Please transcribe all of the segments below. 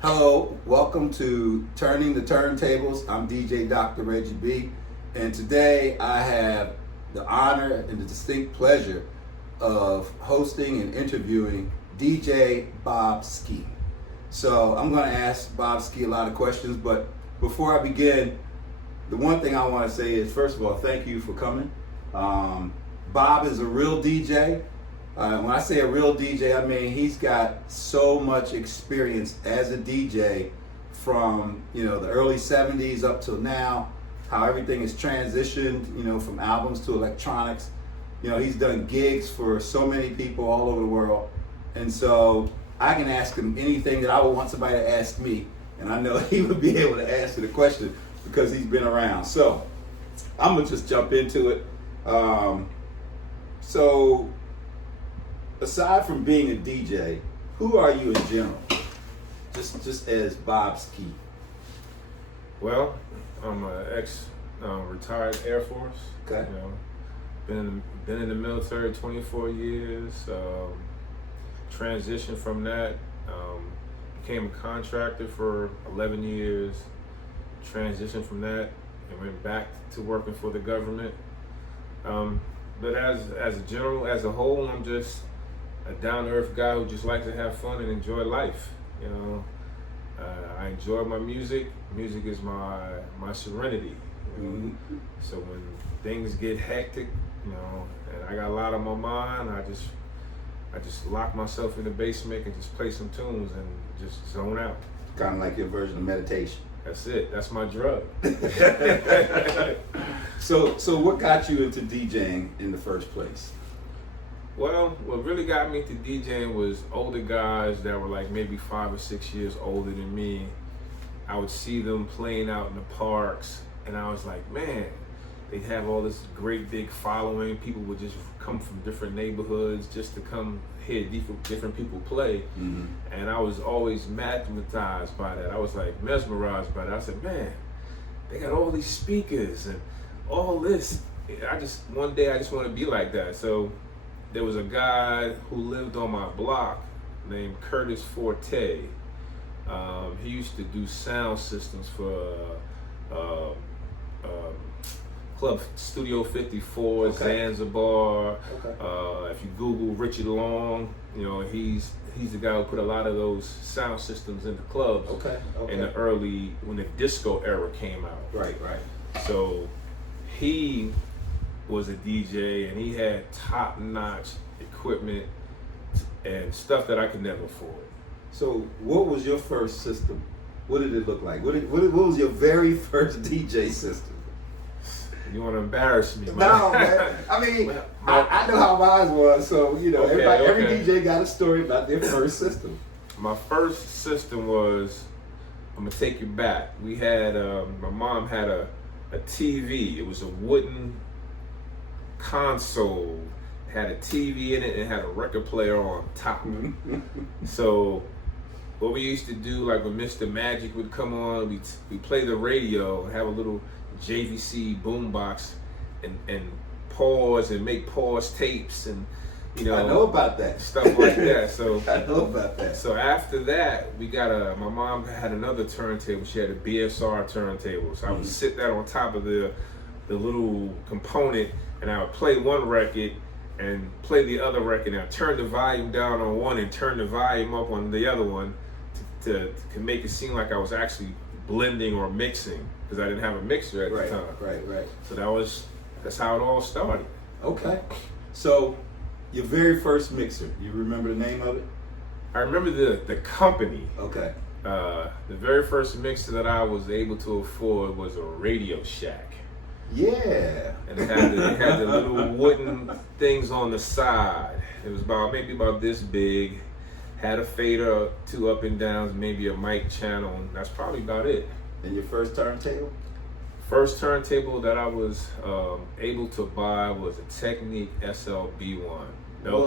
Hello, welcome to Turning the Turntables. I'm DJ Dr. Reggie B. And today I have the honor and the distinct pleasure of hosting and interviewing DJ Bobsky. So I'm going to ask Bobsky a lot of questions, but before I begin, the one thing I want to say is, first of all, thank you for coming. Bob is a real DJ. When I say a real DJ, I mean he's got so much experience as a DJ from the early 70s up till now, how everything is transitioned, from albums to electronics. He's done gigs for so many people all over the world. And so I can ask him anything that I would want somebody to ask me. And I know he would be able to answer the question because he's been around. So I'm going to just jump into it. So aside from being a DJ, who are you in general? Just as Bobsky. Well, I'm an retired Air Force. Okay. Been in the military 24 years. Transitioned from that. Became a contractor for 11 years. Transitioned from that and went back to working for the government. But as a general, as a whole, I'm just a down-to-earth guy who just likes to have fun and enjoy life. I enjoy my music. Music is my serenity. Mm-hmm. So when things get hectic, and I got a lot on my mind, I just lock myself in the basement and just play some tunes and just zone out. Kind of like your version of meditation. That's it. That's my drug. So what got you into DJing in the first place? Well, what really got me into DJing was older guys that were like maybe 5 or 6 years older than me. I would see them playing out in the parks, and I was like, man, they'd have all this great big following. People would just come from different neighborhoods just to come hear different people play. Mm-hmm. And I was always magnetized by that. I was like mesmerized by that. I said, man, they got all these speakers and all this. One day I just want to be like that. So there was a guy who lived on my block named Curtis Forte. He used to do sound systems for Club Studio 54, Okay. Zanzibar. Okay. If you Google Richard Long, he's the guy who put a lot of those sound systems in the clubs. Okay. In the early, when the disco era came out. Right. So he was a DJ and he had top-notch equipment and stuff that I could never afford. So what was your first system? What did it look like? What was your very first DJ system? You want to embarrass me, man? No, man. I mean, I know how mine was. So every DJ got a story about their first system. My first system was, I'm gonna take you back. We had my mom had a TV. It was a wooden console. It had a TV in it and it had a record player on top. So what we used to do, like when Mr. Magic would come on, we play the radio and have a little JVC boombox and pause and make pause tapes and I know about that. Stuff like that. So I know about that. So after that, we got my mom had another turntable. She had a BSR turntable. So I would sit that on top of the little component and I would play one record and play the other record and I'd turn the volume down on one and turn the volume up on the other one to make it seem like I was actually blending or mixing because I didn't have a mixer at the time. Right. So that's how it all started. Okay. So your very first mixer, you remember the name of it? I remember the company. Okay. The very first mixer that I was able to afford was a Radio Shack. Yeah. And it had the little wooden things on the side. It was maybe about this big. Had a fader, 2 up and downs, maybe a mic channel, and that's probably about it. And your first turntable? First turntable that I was able to buy was a Technique SLB1 belt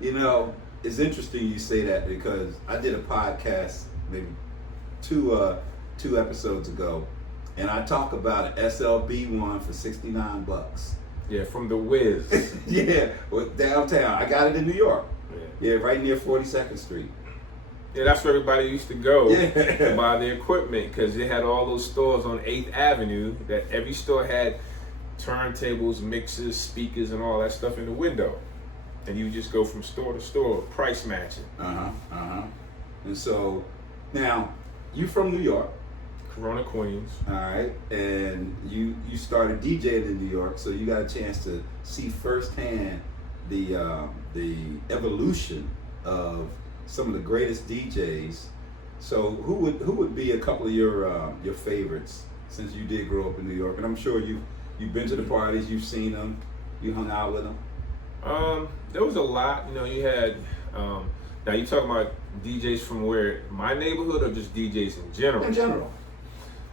drive. It's interesting you say that because I did a podcast maybe two episodes ago, and I talk about an SLB1 for $69. Yeah, from the Wiz. Yeah, downtown. I got it in New York. Yeah, right near 42nd Street. Yeah, that's where everybody used to go Yeah. to buy the equipment because they had all those stores on 8th Avenue that every store had turntables, mixers, speakers, and all that stuff in the window. And you just go from store to store, price matching. And so, now, you from New York. Corona, Queens. All right, and you started DJing in New York, so you got a chance to see firsthand the evolution of some of the greatest DJs. So who would be a couple of your favorites, since you did grow up in New York? And I'm sure you've been to the parties, you've seen them, you hung out with them. There was a lot. You know, you had now you talking about DJs from where, my neighborhood, or just DJs in general? In general.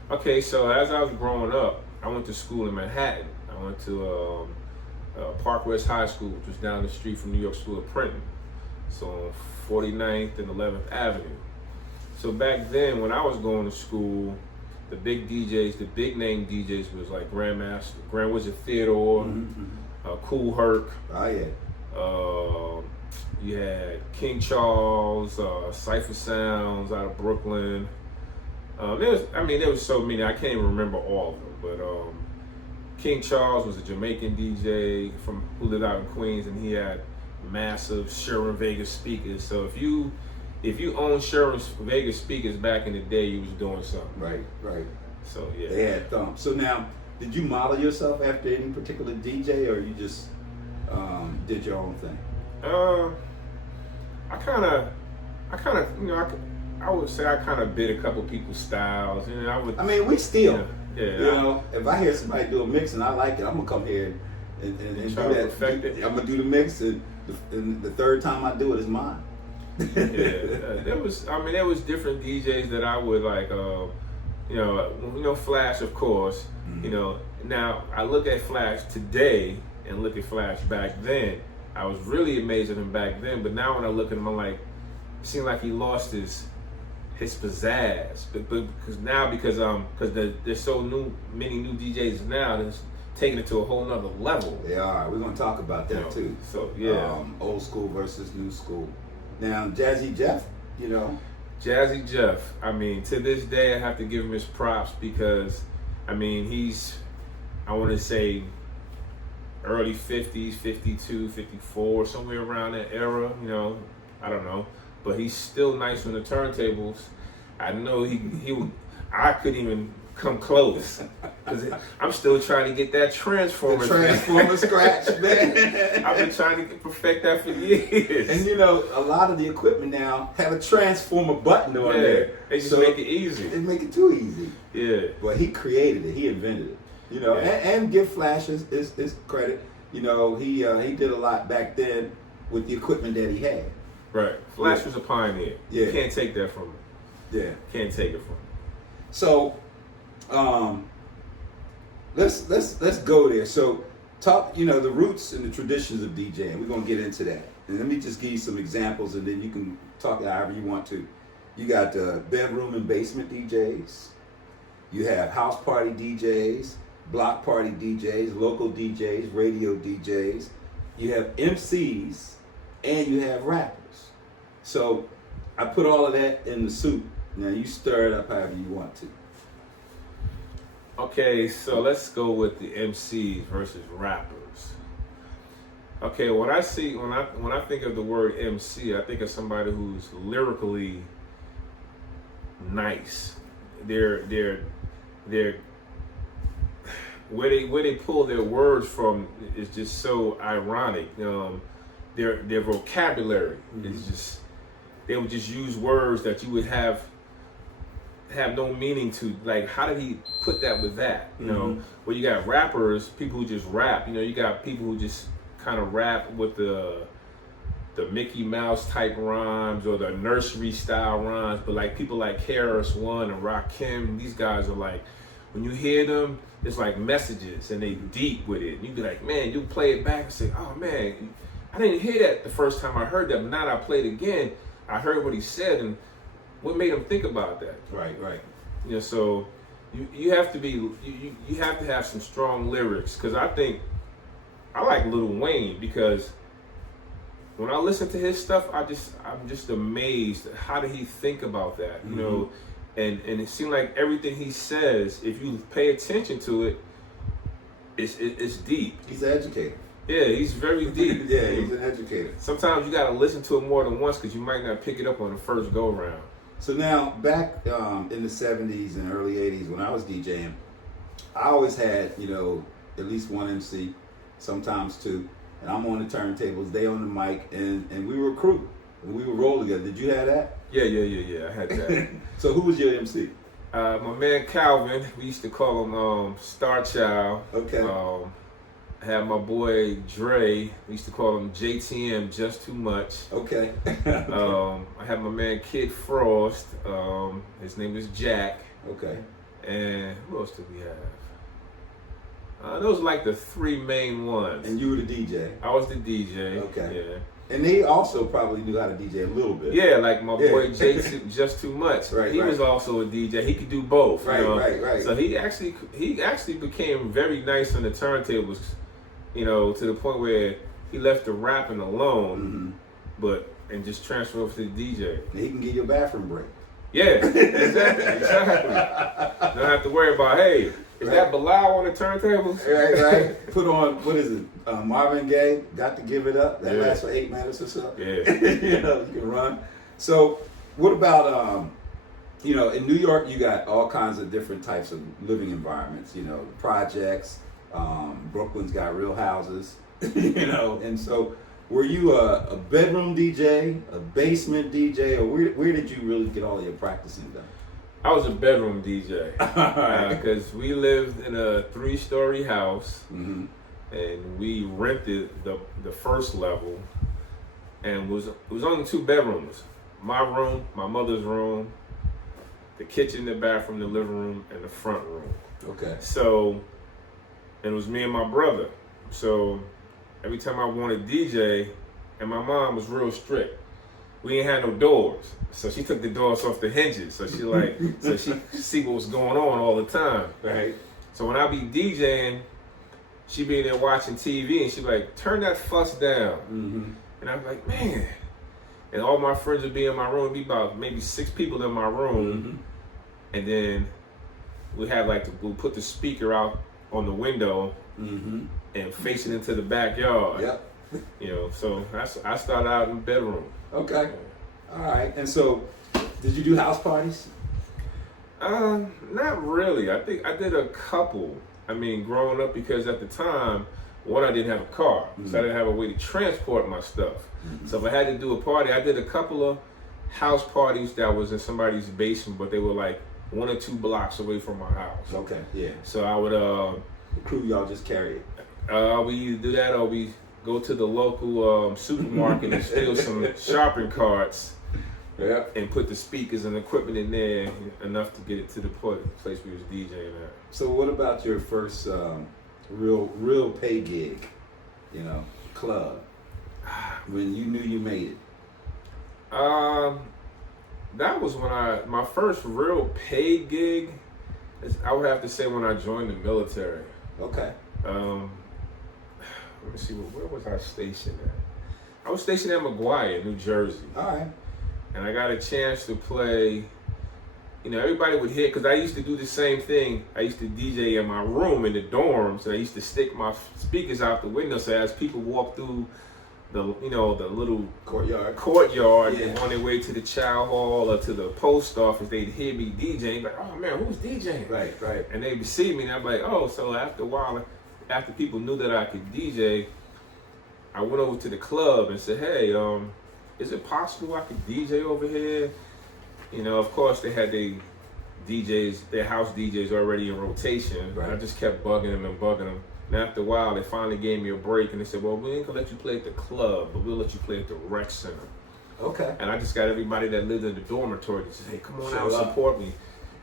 Okay, so as I was growing up, I went to school in Manhattan. I went to Park West High School, which was down the street from New York School of Printing. So on 49th and 11th Avenue. So back then, when I was going to school, the big DJs, the big name DJs was like Grandmaster, Grand Wizard Theodore, Kool Herc. Oh yeah. You had King Charles, Cypher Sounds out of Brooklyn. There was so many, I can't even remember all of them, but King Charles was a Jamaican DJ who lived out in Queens, and he had massive Shure Vegas speakers. So if you owned Shure Vegas speakers back in the day, you was doing something. Right. So yeah. They had thumps. So now, did you model yourself after any particular DJ, or you just did your own thing? I kind of, you know, I would say I kind of bit a couple people's styles. You know, we still. Yeah. You know, if I hear somebody do a mix and I like it, I'm gonna come here and do try to that. perfect it. I'm gonna do the mix, and the third time I do it is mine. There was different DJs that I would like. Flash, of course. Mm-hmm. You know, now I look at Flash today and look at Flash back then. I was really amazed at him back then, but now when I look at him, I'm like, it seemed like he lost his pizzazz. But because there's so many new DJs now that's taking it to a whole nother level. They are. We're gonna talk about that too. So yeah, old school versus new school. Now, Jazzy Jeff, you know. Jazzy Jeff, to this day I have to give him his props because, he's, I want to say, early 50s, 52, 54, somewhere around that era, you know, I don't know. But he's still nice on the turntables. I know I couldn't even come close. Because I'm still trying to get that transformer. The transformer scratch, man. I've been trying to perfect that for years. And you know, a lot of the equipment now have a transformer button on there. They just make it easy. They make it too easy. Yeah. But he created it. He invented it. You know, and give Flash his credit. You know, he did a lot back then with the equipment that he had. Right. Flash was a pioneer. Yeah. You can't take that from him. Yeah. Can't take it from him. So, let's go there. So, talk, the roots and the traditions of DJing. We're gonna get into that, and let me just give you some examples, and then you can talk however you want to. You got bedroom and basement DJs. You have house party DJs, block party DJs, local DJs, radio DJs. You have MCs, and you have rappers. So, I put all of that in the soup. Now you stir it up however you want to. Okay, so let's go with the MCs versus rappers. Okay, when I think of the word MC, I think of somebody who's lyrically nice. They're where they pull their words from is just so ironic. Their vocabulary is just, they would just use words that you would have no meaning to. Like, how did he put that with that? You know, well, you got rappers, people who just rap. You know, you got people who just kind of rap with the Mickey Mouse type rhymes or the nursery style rhymes. But like people like KRS-One and Rakim, these guys are like, when you hear them, it's like messages and they deep with it. And you be like, man, you play it back and say, oh man, I didn't hear that the first time I heard that, but now that I played it again, I heard what he said and what made him think about that. Right. You know, so you have to be, you have to have some strong lyrics, because I like Lil Wayne because when I listen to his stuff, I'm just amazed. How did he think about that? You know, and it seemed like everything he says, if you pay attention to it, it's deep. He's an educator. Yeah, he's very deep. Yeah, he's an educator. Sometimes you got to listen to it more than once because you might not pick it up on the first go round. So now, back in the 70s and early 80s when I was DJing, I always had, you know, at least one MC, sometimes two, and I'm on the turntables, they on the mic, and we were a crew, and we would roll together. Did you have that? Yeah, I had that. So who was your MC? My man Calvin, we used to call him Star Child. Okay. I had my boy Dre, we used to call him JTM, Just Too Much. Okay. I had my man Kid Frost, his name is Jack. Okay. And who else did we have? Those are like the three main ones. And you were the DJ? I was the DJ. Okay. Yeah. And they also probably knew how to DJ a little bit. Yeah, like my boy Just Too Much. Right, he was also a DJ. He could do both. Right, you know? right. So he actually became very nice on the turntables, you know, to the point where he left the rapping alone, and just transferred over to the DJ. And he can give you a bathroom break. Yeah, exactly. Don't have to worry about, hey, is that Bilal on the turntables? Right. Put on, what is it, Marvin Gaye, Got to Give It Up. That lasts for 8 minutes or so. Yeah. You know, you can run. So what about, you know, in New York, you got all kinds of different types of living environments, you know, projects. Brooklyn's got real houses, you know, and so were you a bedroom DJ, a basement DJ, or where did you really get all your practicing done? I was a bedroom DJ because we lived in a 3-story house, and we rented the first level, and it was only 2 bedrooms: my room, my mother's room, the kitchen, the bathroom, the living room, and the front room. Okay. So, and it was me and my brother. So every time I wanted DJ, and my mom was real strict. We ain't had no doors, so she took the doors off the hinges. So she see what was going on all the time. Right. So when I be DJing, she be there watching TV, and she be like, "Turn that fuss down." And I'm like, man. And all my friends would be in my room. Be about maybe 6 people in my room, and then we had we'll put the speaker out on the window and facing into the backyard. Yep. You know, so I started out in the bedroom. Okay. All right. And so, did you do house parties? Not really. I think I did a couple. I mean, growing up, because at the time, one, I didn't have a car, so I didn't have a way to transport my stuff. So if I had to do a party, I did a couple of house parties that was in somebody's basement, but they were like 1 or 2 blocks away from my house. Okay. Yeah. So I would The crew y'all just carried. we either do that or we go to the local supermarket and steal some shopping carts and put the speakers and equipment in there enough to get it to the place we was DJing at. So what about your first real pay gig, you know, club, when you knew you made it? That was when my first real paid gig, I would have to say when I joined the military. Okay. Let me see, where was I stationed at? I was stationed at McGuire, New Jersey. All right. And I got a chance to play, you know, everybody would hear, because I used to do the same thing. I used to DJ in my room in the dorms, and I used to stick my speakers out the window, so as people walk through the little courtyard and on their way to the chow hall or to the post office, they'd hear me DJing, like, oh man, who's DJing? Right. And they'd see me, and I'm like, oh, so after a while, after people knew that I could DJ, I went over to the club and said, hey, is it possible I could DJ over here? You know, of course, they had their house DJs already in rotation. Right. I just kept bugging them. And after a while, they finally gave me a break, and they said, well, we ain't gonna let you play at the club, but we'll let you play at the rec center. Okay. And I just got everybody that lived in the dormitory to say, hey, come on out, support me.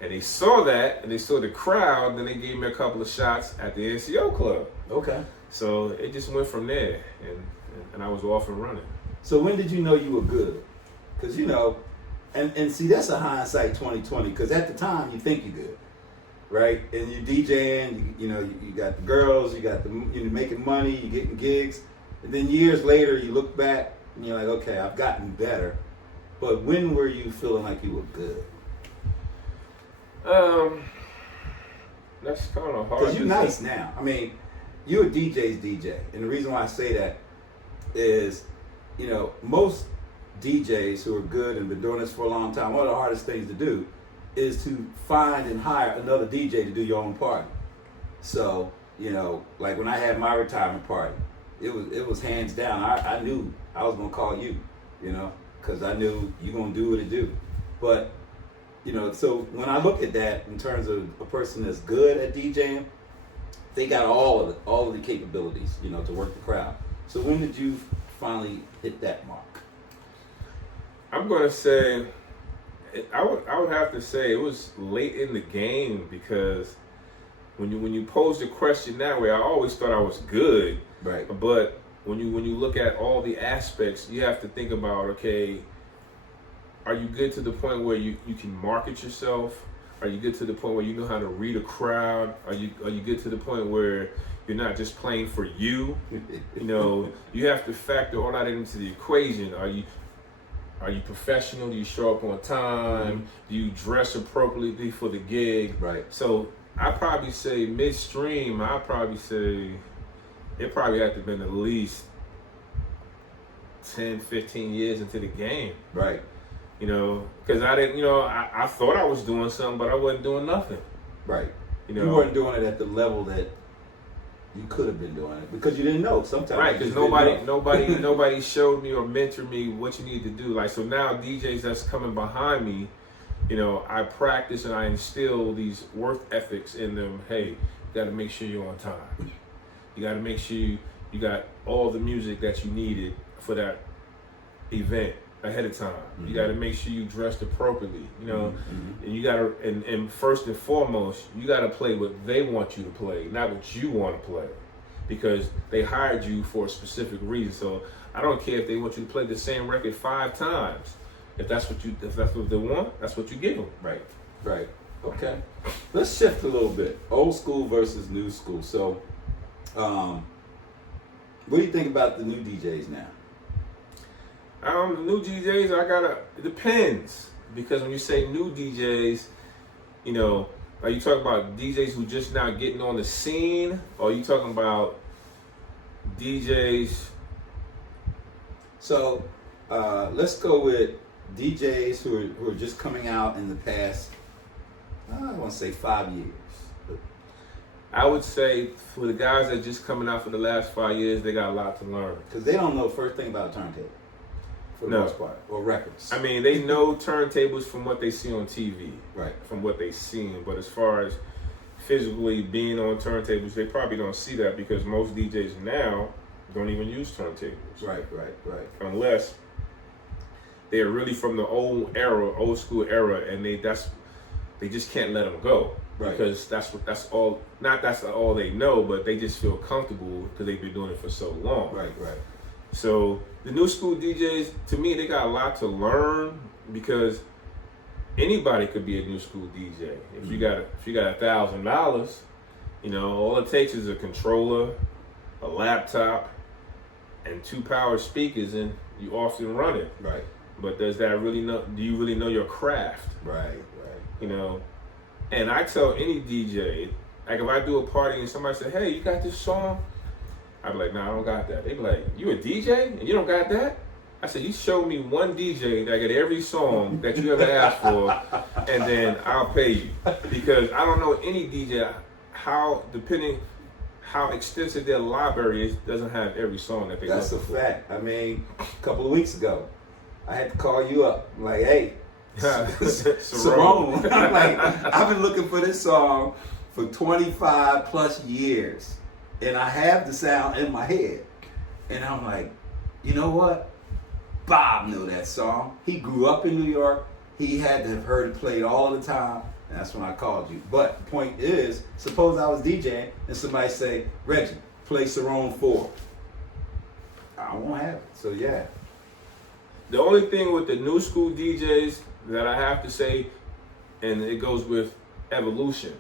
And they saw that, and they saw the crowd, and then they gave me a couple of shots at the NCO club. Okay. So it just went from there, and I was off and running. So when did you know you were good? Because, you know, and see, that's a hindsight 2020, because at the time, you think you're good, right? And you're DJing, you know, you got the girls, you're making money, you're getting gigs. And then years later, you look back and you're like, okay, I've gotten better. But when were you feeling like you were good? That's kind of hard. Because you're nice now. I mean, you're a DJ's DJ. And the reason why I say that is, you know, most DJs who are good and been doing this for a long time, one of the hardest things to do is to find and hire another DJ to do your own party. So, you know, like when I had my retirement party, it was hands down. I knew I was going to call you, you know, because I knew you're going to do what it do. But, you know, so when I look at that in terms of a person that's good at DJing, they got all of the capabilities, you know, to work the crowd. So when did you finally hit that mark? I'm going to say, I would have to say it was late in the game, because when you pose the question that way, I always thought I was good. Right. But when you look at all the aspects, you have to think about, okay, are you good to the point where you can market yourself? Are you good to the point where you know how to read a crowd? Are you good to the point where you're not just playing for you? You know, you have to factor all that into the equation. Are you professional? Do you show up on time? Mm-hmm. Do you dress appropriately for the gig? Right. So I probably say midstream, it probably had to have been at least 10, 15 years into the game. Right. You know, because I didn't, you know, I thought I was doing something, but I wasn't doing nothing. Right. You know, you weren't doing it at the level that you could have been doing it because you didn't know. Sometimes, right? Because nobody showed me or mentored me what you need to do. Like, so now DJs that's coming behind me, you know, I practice and I instill these work ethics in them. Hey, you got to make sure you're on time. You got to make sure you got all the music that you needed for that event ahead of time. Mm-hmm. You got to make sure you dressed appropriately, you know, mm-hmm. and you got to, and first and foremost, you got to play what they want you to play, not what you want to play, because they hired you for a specific reason. So I don't care if they want you to play the same record 5 times. If that's what they want, that's what you give them. Right. Right. Okay. Let's shift a little bit. Old school versus new school. So, what do you think about the new DJs now? The new DJs, it depends. Because when you say new DJs, you know, are you talking about DJs who just now getting on the scene? Or are you talking about DJs? So, let's go with DJs who are just coming out in the past, I want to say 5 years. I would say for the guys that are just coming out for the last 5 years, they got a lot to learn. Because they don't know the first thing about a turntable, for the most part, or records. I mean, they know turntables from what they see on TV. Right. From what they've seen. But as far as physically being on turntables, they probably don't see that because most DJs now don't even use turntables. Right. Unless they're really from the old school era, and they just can't let them go. Right. Because that's all they know, but they just feel comfortable because they've been doing it for so long. Right. So the new school DJs, to me, they got a lot to learn because anybody could be a new school DJ. If you got $1,000, you know, all it takes is a controller, a laptop, and 2 power speakers, and you off and running. Right. But do you really know your craft? Right. You know, and I tell any DJ, like if I do a party and somebody say, hey, you got this song? I'd be like, nah, I don't got that. They be like, you a DJ and you don't got that? I said, you show me one DJ that got every song that you ever asked for, and then I'll pay you. Because I don't know any DJ depending how extensive their library is, doesn't have every song that they That's a fact. I mean, a couple of weeks ago, I had to call you up. I'm like, hey, Sarone. I'm like, I've been looking for this song for 25 plus years, and I have the sound in my head. And I'm like, you know what? Bob knew that song. He grew up in New York. He had to have heard it played all the time. And that's when I called you. But the point is, suppose I was DJing and somebody say, Reggie, play Sarone 4. I won't have it. So yeah. The only thing with the new school DJs that I have to say, and it goes with evolution,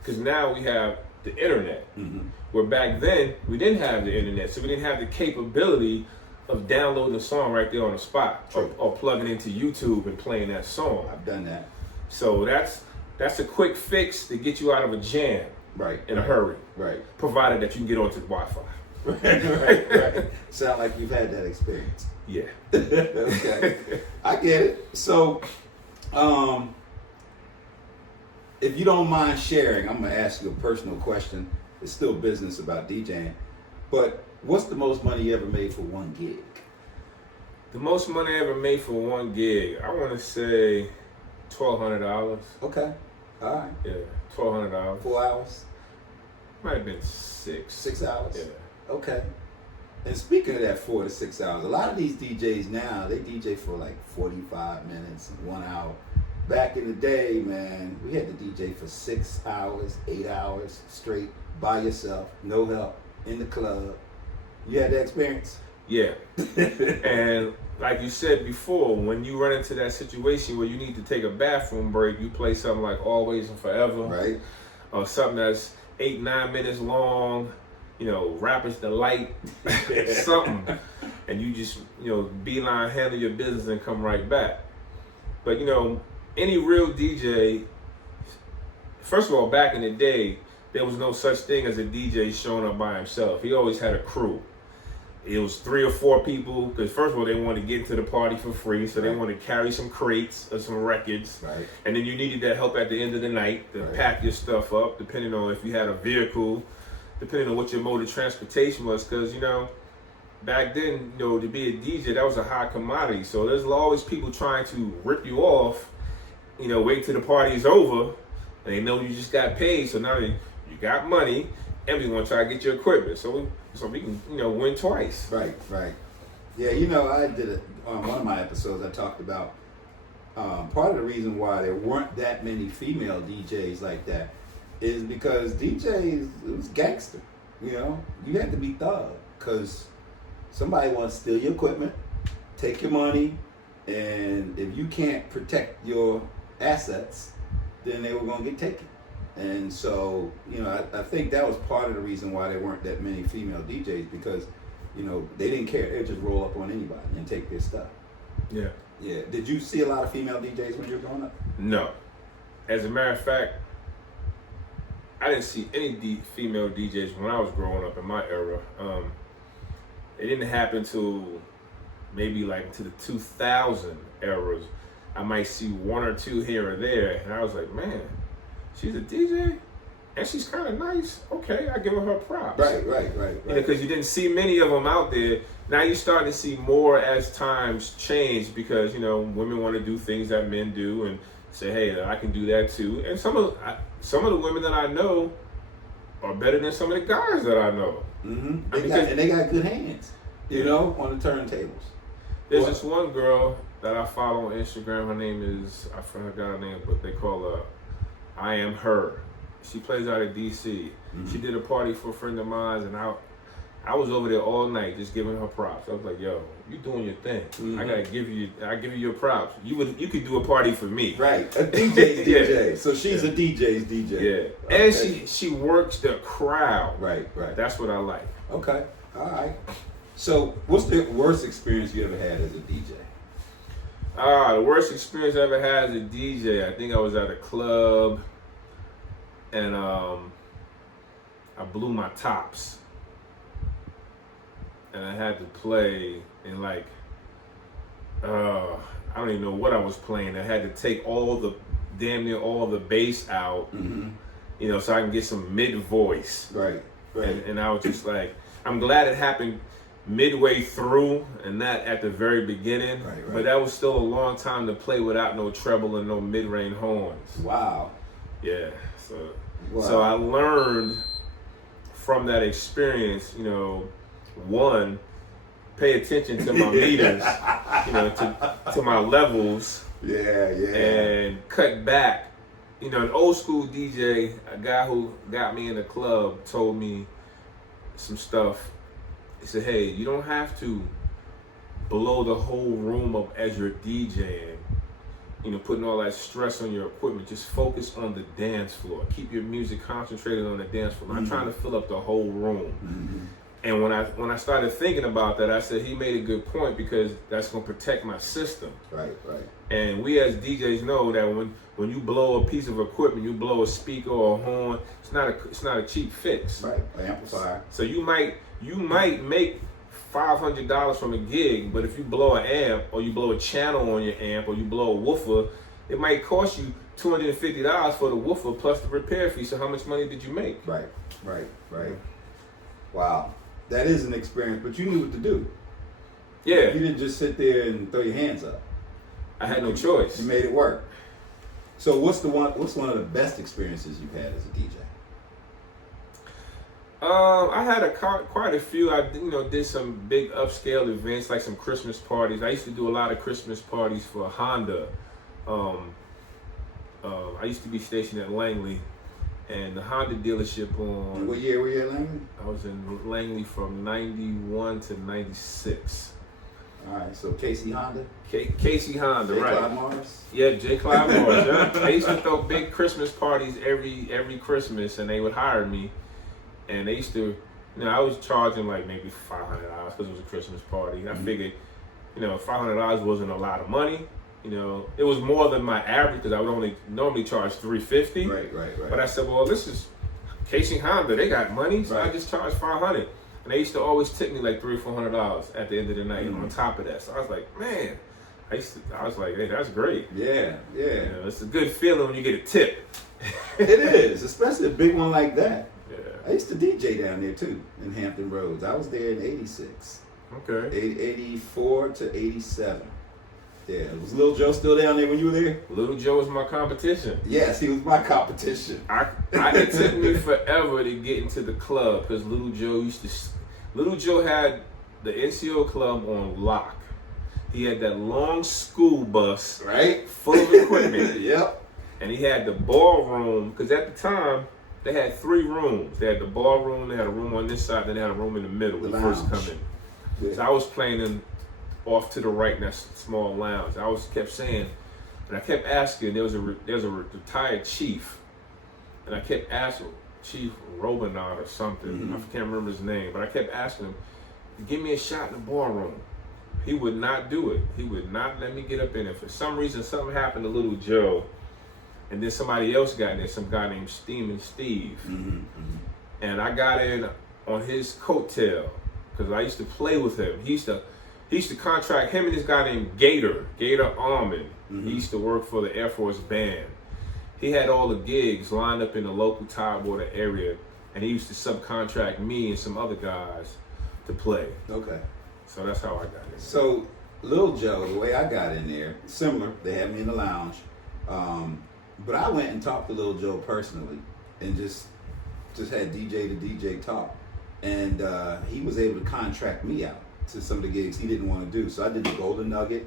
because now we have the internet. Mm-hmm. Where back then we didn't have the internet, so we didn't have the capability of downloading the song right there on the spot, or plugging into YouTube and playing that song. I've done that. So that's a quick fix to get you out of a jam, right, in a hurry, right. Provided that you can get onto the Wi-Fi. Right. Sound like you've had that experience. Yeah. Okay, I get it. So, if you don't mind sharing, I'm gonna ask you a personal question. It's still business about DJing, but what's the most money you ever made for one gig? The most money I ever made for one gig, I want to say $1,200. Okay, all right. Yeah, $1,200. 4 hours? Might have been 6. 6 hours? Yeah. Okay. And speaking of that 4 to 6 hours, a lot of these DJs now, they DJ for like 45 minutes and 1 hour. Back in the day, man, we had to DJ for 6 hours, 8 hours straight by yourself, no help, in the club. You had that experience? Yeah. And like you said before, when you run into that situation where you need to take a bathroom break, you play something like Always and Forever. Right. Or something that's 8-9 minutes long, Rapper's Delight, something. And you just, beeline, handle your business and come right back. But, any real DJ, first of all, back in the day, there was no such thing as a DJ showing up by himself. He always had a crew. It was 3 or 4 people, because first of all, they wanted to get into the party for free, so they wanted to carry some crates or some records. Right. And then you needed that help at the end of the night to pack your stuff up, depending on if you had a vehicle, depending on what your mode of transportation was, because, back then, to be a DJ, that was a high commodity. So there's always people trying to rip you off, wait till the party's over, and they know you just got paid, so now you got money, and we want to try to get your equipment, so we can, win twice. Right. Yeah, I did it on one of my episodes. I talked about part of the reason why there weren't that many female DJs like that is because DJs, it was gangster. You had to be thug, because somebody wants to steal your equipment, take your money, and if you can't protect your assets, then they were going to get taken. And so, I think that was part of the reason why there weren't that many female DJs, because, they didn't care. They'd just roll up on anybody and take their stuff. Yeah. Yeah. Did you see a lot of female DJs when you were growing up? No. As a matter of fact, I didn't see any female DJs when I was growing up in my era. It didn't happen till maybe like into the 2000 eras. I might see 1 or 2 here or there, and I was like, man, she's a DJ, and she's kind of nice. Okay, I give her props. Right. Because you didn't see many of them out there. Now you're starting to see more as times change, because women want to do things that men do, and say, hey, I can do that too. And some of the women that I know are better than some of the guys that I know. Mm-hmm. They got good hands, on the turntables. There's this one girl that I follow on Instagram. Her name is, I forgot her name, but they call her I Am Her. She plays out of DC. Mm-hmm. She did a party for a friend of mine, and I was over there all night just giving her props. I was like, yo, you doing your thing. Mm-hmm. I give you your props. You could do a party for me. Right. A DJ's DJ. So she's a DJ's DJ. Yeah. Okay. And she works the crowd. Right. That's what I like. Okay. All right. So what's the worst experience you ever had as a DJ? The worst experience I ever had as a DJ, I think I was at a club, and I blew my tops, and I had to play in I don't even know what I was playing. I had to take damn near all the bass out, mm-hmm. So I can get some mid voice. Right. And I was just like, I'm glad it happened midway through and not at the very beginning. Right. But that was still a long time to play without no treble and no mid-range horns. Wow. Yeah. So I learned from that experience, one, pay attention to my meters, to my levels. Yeah. And cut back. An old school DJ, a guy who got me in the club, told me some stuff. He said, hey, you don't have to blow the whole room up as you're DJing, putting all that stress on your equipment. Just focus on the dance floor. Keep your music concentrated on the dance floor. Not trying to fill up the whole room. And when I started thinking about that, I said he made a good point, because that's gonna protect my system. Right. And we as DJs know that when you blow a piece of equipment, you blow a speaker or a horn, it's not a cheap fix. Right. An amplifier. So you might make $500 from a gig, but if you blow an amp, or you blow a channel on your amp, or you blow a woofer, it might cost you $250 for the woofer plus the repair fee. So how much money did you make? Right. Wow. That is an experience, but you knew what to do. Yeah. You didn't just sit there and throw your hands up. I had no choice. You made it work. So what's one of the best experiences you've had as a DJ? I had quite a few. I did some big upscale events, like some Christmas parties. I used to do a lot of Christmas parties for Honda. I used to be stationed at Langley, and the Honda dealership on. What year were you at Langley? I was in Langley from '91 to '96. All right, so Casey Honda? Casey Honda, J. right. Clyde Morris? Yeah, J. Clyde Morris. Yeah. They used to throw big Christmas parties every Christmas, and they would hire me. And they used to, I was charging like maybe $500 because it was a Christmas party. And I figured, $500 wasn't a lot of money. It was more than my average, because I would only normally charge $350. Right. But I said, well, this is Casey Honda. They got money, so I just charged $500. And they used to always tip me like $300 or $400 at the end of the night on top of that. So I was like, man, I was like, hey, that's great. Yeah. It's a good feeling when you get a tip. It is, especially a big one like that. Yeah. I used to DJ down there too, in Hampton Roads. I was there in '86. Okay. 84 to 87. Yeah, was Lil Joe still down there when you were there? Little Joe was my competition. Yes, he was my competition. It took me forever to get into the club, because Little Joe had the NCO club on lock. He had that long school bus, right, full of equipment. Yep. And he had the ballroom, because at the time they had 3 rooms. They had the ballroom, they had a room on this side, then they had a room in the middle when you first come in. Yeah. So I was playing in off to the right in that small lounge. I kept saying, and I kept asking. There was a retired chief, and I kept asking Chief Robinard or something. I can't remember his name, but I kept asking him, "Give me a shot in the ballroom." He would not do it. He would not let me get up in it. For some reason, something happened to Little Joe, and then somebody else got in there. Some guy named Steamin' Steve, and I got in on his coattail because I used to play with him. He used to contract him and this guy named Gator Almond. He used to work for the Air Force Band. He had all the gigs lined up in the local Tidewater area, and he used to subcontract me and some other guys to play. Okay. So that's how I got in. So Lil Joe, the way I got in there, similar. They had me in the lounge, but I went and talked to Lil Joe personally, and just had DJ to DJ talk, and he was able to contract me out to some of the gigs he didn't want to do. So I did the Golden Nugget,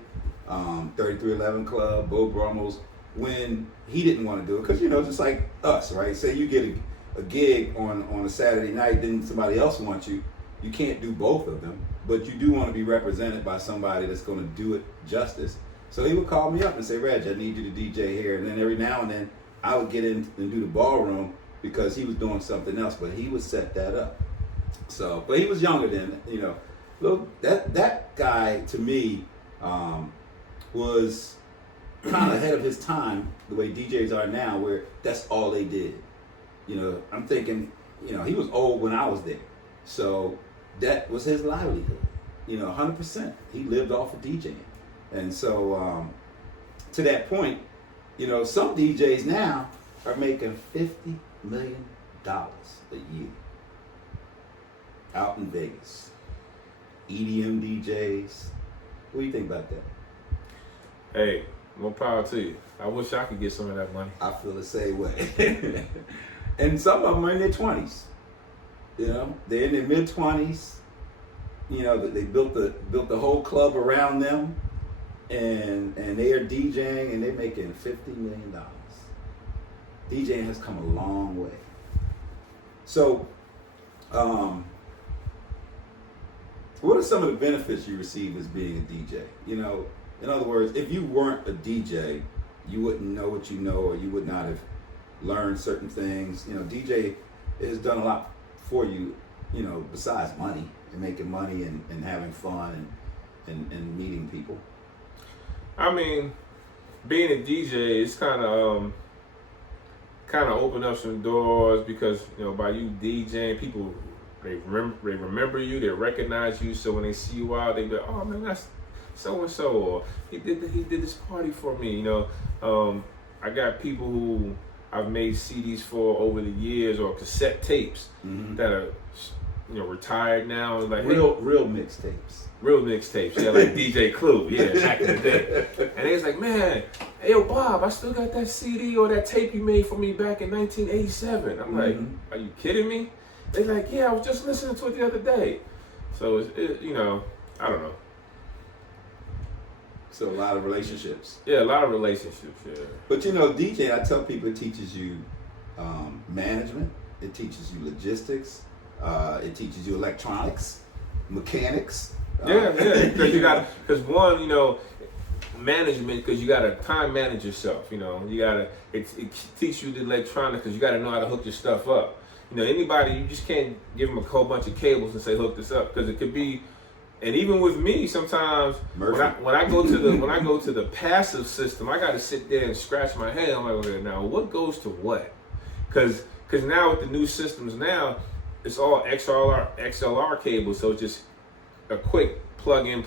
3311 Club, Bo Brummels, when he didn't want to do it. Because, just like us, right? Say you get a gig on a Saturday night, then somebody else wants you. You can't do both of them, but you do want to be represented by somebody that's going to do it justice. So he would call me up and say, "Reg, I need you to DJ here." And then every now and then I would get in and do the ballroom because he was doing something else, but he would set that up. So, but he was younger then, Look, that guy to me was kind of ahead of his time, the way DJs are now, where that's all they did. I'm thinking, he was old when I was there, so that was his livelihood. 100%. He lived off of DJing, and so to that point, some DJs now are making $50 million a year out in Vegas. EDM DJs. What do you think about that? Hey, more power to you. I wish I could get some of that money. I feel the same way. And some of them are in their 20s. They're in their mid-20s. They built the whole club around them, and they are DJing, and they're making $50 million. DJing has come a long way. So, what are some of the benefits you receive as being a DJ? In other words, if you weren't a DJ, you wouldn't know what you know, or you would not have learned certain things. DJ has done a lot for you you know, besides money and making money and having fun and meeting people? I mean, being a DJ is kind of open up some doors because, you know, by you DJing, people they remember you, they recognize you. So when they see you out, they be like, oh man, that's so and so, or he did this party for me. You know, I got people who I've made CDs for over the years, or cassette tapes that are, you know, retired now. Like real mixtapes. Real mixtapes, yeah, like DJ Clue, yeah, back in the day. And they was like, man, hey, yo, Bob, I still got that CD or that tape you made for me back in 1987. I'm like, are you kidding me? They're like, yeah, I was just listening to it the other day. So, you know, I don't know. So a lot of relationships. Yeah, a lot of relationships, yeah. But you know, DJ, I tell people it teaches you management, it teaches you logistics, it teaches you electronics, mechanics. Yeah, because one, you know, management, because you gotta time manage yourself. You know, it teaches you the electronics because you gotta know how to hook your stuff up. You know, anybody, you just can't give them a whole bunch of cables and say hook this up, because it could be. And even with me, sometimes when I go to the passive system, I got to sit there and scratch my head. I'm like, okay, now what goes to what? Because now with the new systems now, it's all XLR cables, so it's just a quick plug in,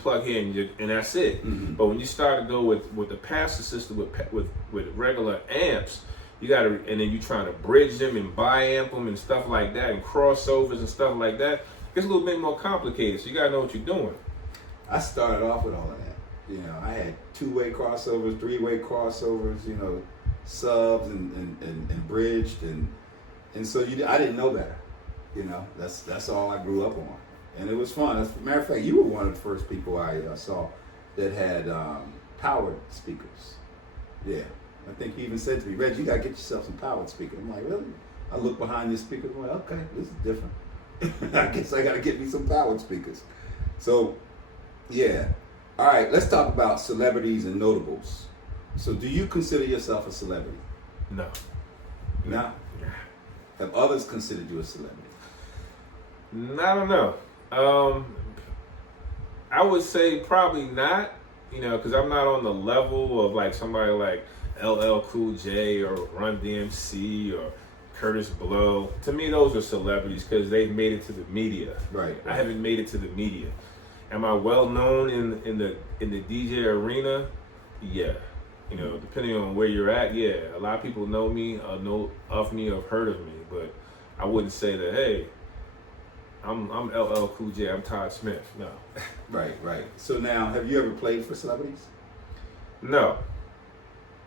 and that's it. But when you start to go with the passive system with regular amps, you got to, and then you trying to bridge them and bi-amp them and stuff like that, and crossovers and stuff like that. It's a little bit more complicated, so you gotta know what you're doing. I started off with all of that. You know, I had 2-way crossovers, 3-way crossovers, you know, subs and bridged, and so I didn't know better. You know, that's all I grew up on, and it was fun. As a matter of fact, you were one of the first people I saw that had powered speakers. Yeah, I think you even said to me, Reg, you gotta get yourself some powered speakers. I'm like, really? I look behind this speaker, I'm like, okay, this is different. I guess I gotta get me some powered speakers. So, yeah. All right, let's talk about celebrities and notables. So, do you consider yourself a celebrity? No. No? Have others considered you a celebrity? I don't know. I would say probably not, you know, because I'm not on the level of like somebody like LL Cool J or Run DMC or Curtis Blow. To me, those are celebrities because they've made it to the media. Right. I haven't made it to the media. Am I well known in the DJ arena? Yeah. You know, depending on where you're at, yeah. A lot of people know me, know of me, or have heard of me, but I wouldn't say that, hey, I'm LL Cool J, I'm Todd Smith. No. Right. So now, have you ever played for celebrities? No.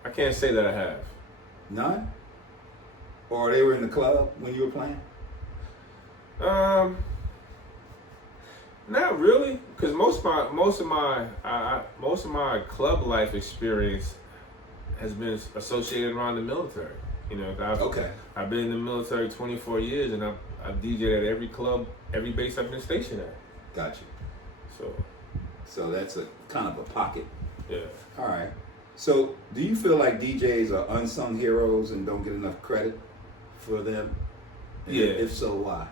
I can't say that I have. None? Or they were in the club when you were playing? Not really, because most of my club life experience has been associated around the military. You know, I've been in the military 24 years, and I've DJed at every club, every base I've been stationed at. Got you. So that's a kind of a pocket. Yeah. All right. So do you feel like DJs are unsung heroes and don't get enough credit for them? And yeah. If so, why?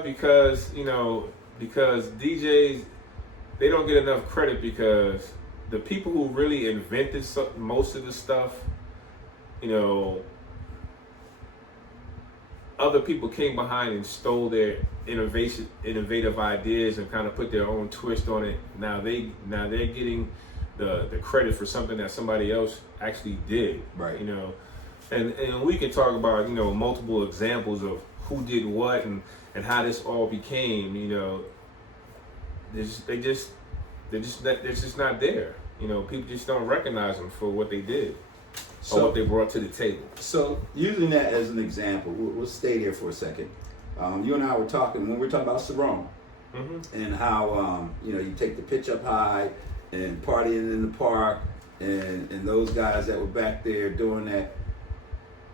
Because DJs, they don't get enough credit because the people who really invented most of the stuff, you know, other people came behind and stole their innovative ideas and kind of put their own twist on it. Now they're getting the credit for something that somebody else actually did. Right. You know, and we can talk about, you know, multiple examples of who did what and how this all became. You know, they're just not there. You know, people just don't recognize them for what they did. Or what they brought to the table. So, using that as an example, we'll stay there for a second. You and I were talking when we were talking about Sarong, and how you take the pitch up high and partying in the park, and those guys that were back there doing that.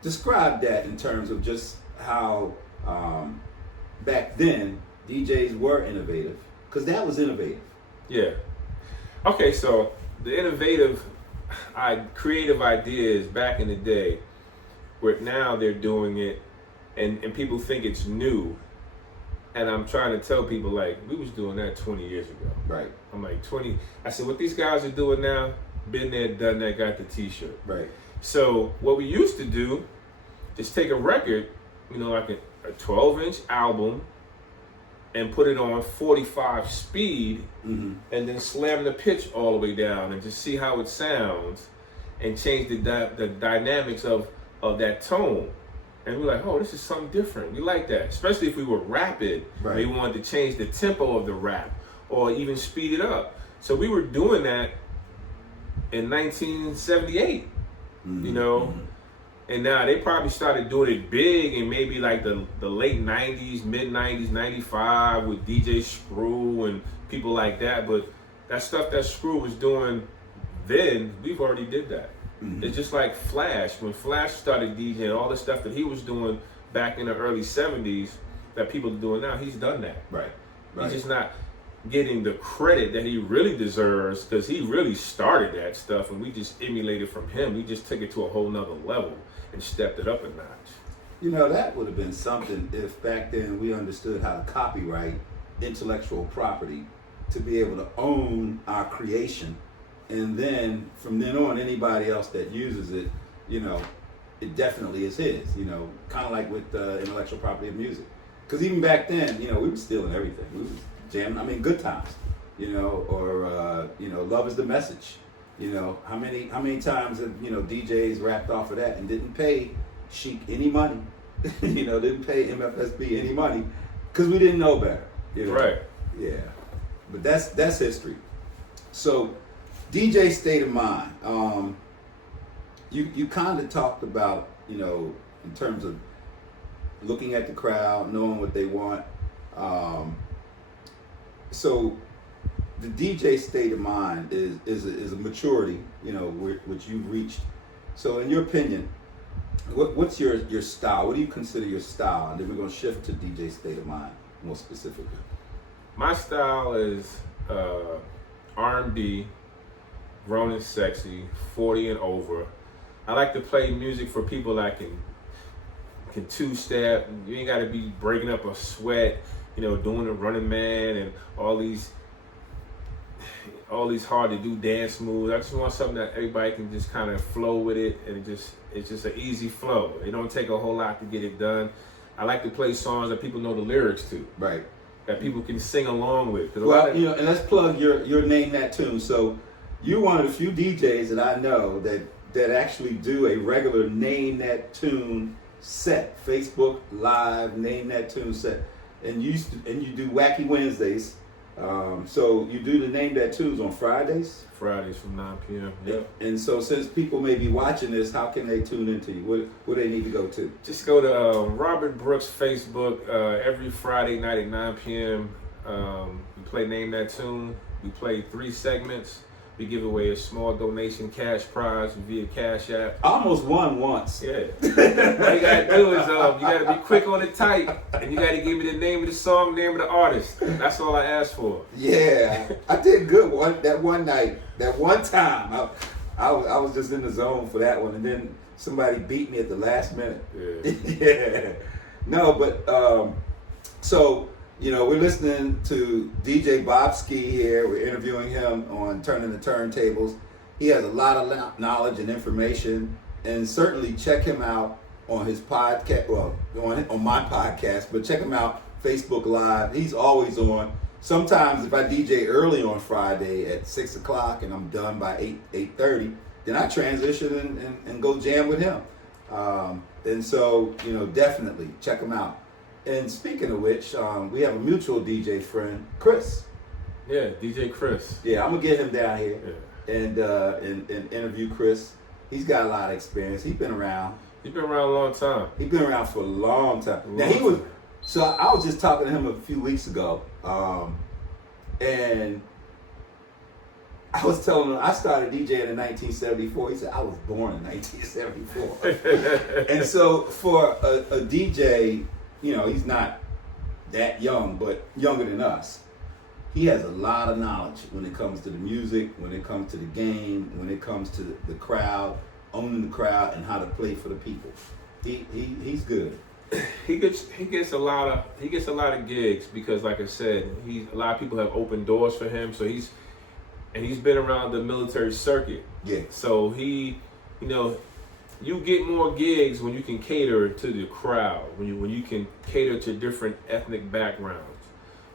Describe that in terms of just how back then DJs were innovative, because that was innovative. Yeah. Okay, so the creative ideas back in the day, where now they're doing it, and people think it's new. And I'm trying to tell people, like, we was doing that 20 years ago. Right. I'm like, 20. I said, what these guys are doing now, been there, done that, got the t-shirt. Right. So what we used to do is take a record, you know, like a 12-inch album, and put it on 45 speed, and then slam the pitch all the way down and just see how it sounds and change the dynamics of that tone. And we're like, oh, this is something different. We like that, especially if we were rapid. Right. We wanted to change the tempo of the rap or even speed it up. So we were doing that in 1978, you know. And now they probably started doing it big in maybe like the late 90s, mid 90s, 95 with DJ Screw and people like that. But that stuff that Screw was doing then, we've already did that. It's just like Flash. When Flash started DJing, all the stuff that he was doing back in the early 70s that people are doing now, he's done that. Right. He's just not getting the credit that he really deserves, because he really started that stuff and we just emulated from him. We just took it to a whole nother level and stepped it up a notch. You know, that would have been something if back then we understood how to copyright intellectual property to be able to own our creation. And then from then on, anybody else that uses it, you know, it definitely is his, you know, kind of like with intellectual property of music. Because even back then, you know, we were stealing everything. We was jamming, I mean, Good Times, you know, or, you know, Love Is the Message. You know, how many times have, you know, DJs rapped off of that and didn't pay Chic any money, you know, didn't pay MFSB any money because we didn't know better. You know? Right. Yeah. But that's history. So, DJ State of Mind. You kind of talked about, you know, in terms of looking at the crowd, knowing what they want. So the DJ state of mind is a maturity, you know, which you've reached. So in your opinion, what's your style? What do you consider your style? And then we're going to shift to DJ state of mind more specifically. My style is R&B, grown and sexy, 40 and over. I like to play music for people that can two-step. You ain't got to be breaking up a sweat, you know, doing the Running Man and all these hard to do dance moves. I just want something that everybody can just kind of flow with it, and it's just an easy flow. It don't take a whole lot to get it done. I like to play songs that people know the lyrics to. Right. That people can sing along with. Well, you know, and let's plug your Name That Tune. So you're one of the few DJs that I know that actually do a regular Name That Tune set, Facebook Live Name That Tune set, and you do Wacky Wednesdays. So you do the Name That Tunes on Fridays? Fridays from 9 p.m. Yep. And so since people may be watching this, how can they tune into you? What do they need to go to? Just go to Robert Brooks' Facebook every Friday night at 9 p.m. We play Name That Tune. We play 3 segments. We give away a small donation cash prize via Cash App. I almost won once. Yeah. All you gotta do is you gotta be quick on the type, and you gotta give me the name of the song, name of the artist. That's all I asked for. Yeah, I did good that one night, that one time. I was just in the zone for that one, and then somebody beat me at the last minute. Yeah. Yeah. No, but so. You know, we're listening to DJ Bobsky here. We're interviewing him on Turning the Turntables. He has a lot of knowledge and information, and certainly check him out on his podcast, well, on my podcast, but check him out, Facebook Live. He's always on. Sometimes if I DJ early on Friday at 6 o'clock and I'm done by 8:30, then I transition and go jam with him. And so, you know, definitely check him out. And speaking of which, we have a mutual DJ friend, Chris. Yeah, DJ Chris. Yeah, I'm gonna get him down here Yeah. and interview Chris. He's got a lot of experience. He's been around. He's been around a long time. He's been around for a long time. So I was just talking to him a few weeks ago, and I was telling him I started DJing in 1974. He said I was born in 1974. And so for a DJ. You know, he's not that young, but younger than us. He has a lot of knowledge when it comes to the music, when it comes to the game, when it comes to the crowd, owning the crowd, and how to play for the people. He's good. he gets a lot of gigs because, like I said, a lot of people have opened doors for him. So he's been around the military circuit. Yeah. So you get more gigs when you can cater to the crowd, when you can cater to different ethnic backgrounds.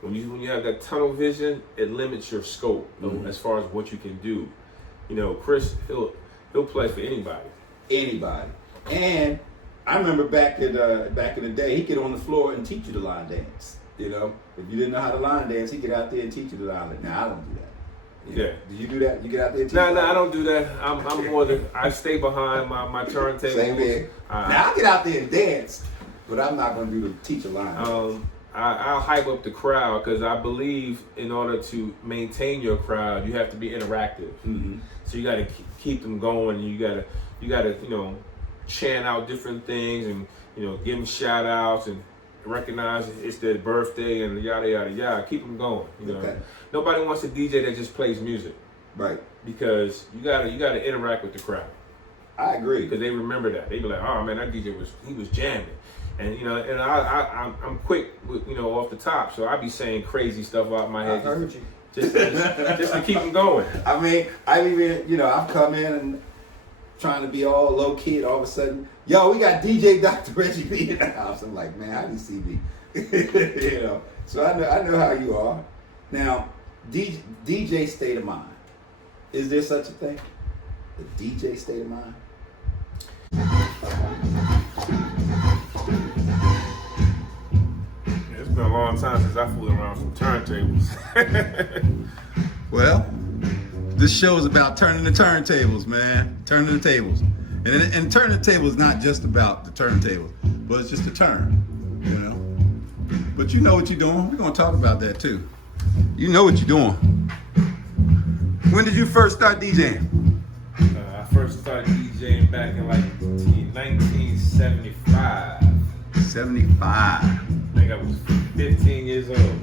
When you have that tunnel vision, it limits your scope as far as what you can do. Chris, he'll play for anybody. Anybody. And I remember back in the day, he'd get on the floor and teach you the line dance. If you didn't know how to line dance, he'd get out there and teach you the line dance. Now I don't do that. Yeah. Do you do that? You get out there and teach? No, I don't do that. I'm more I stay behind my turntable. Same here. Now I get out there and dance, but I'm not going to do the teacher line. I'll hype up the crowd because I believe in order to maintain your crowd, you have to be interactive. Mm-hmm. So you got to keep them going. You got to chant out different things and give them shout outs and recognize it's their birthday and yada yada yada. Keep them going. Okay. Nobody wants a DJ that just plays music. Right. Because you gotta interact with the crowd. I agree. Because they remember that. They be like, oh man, that DJ was jamming. And and I'm quick with, off the top, so I be saying crazy stuff out my head. I heard you. Just to keep them going. I mean, I've come in and trying to be all low key, and all of a sudden, yo, we got DJ Dr. Reggie B in the house. I'm like, man, how do you see me? So I know how you are. Now, DJ state of mind. Is there such a thing? The DJ state of mind? It's been a long time since I fooled around some turntables. Well, this show is about turning the turntables, man. Turning the tables. And turning the table is not just about the turntables, but it's just a turn, But you know what you're doing. We're going to talk about that too. You know what you're doing. When did you first start DJing? I first started DJing back in 1975. 75. I think I was 15 years old.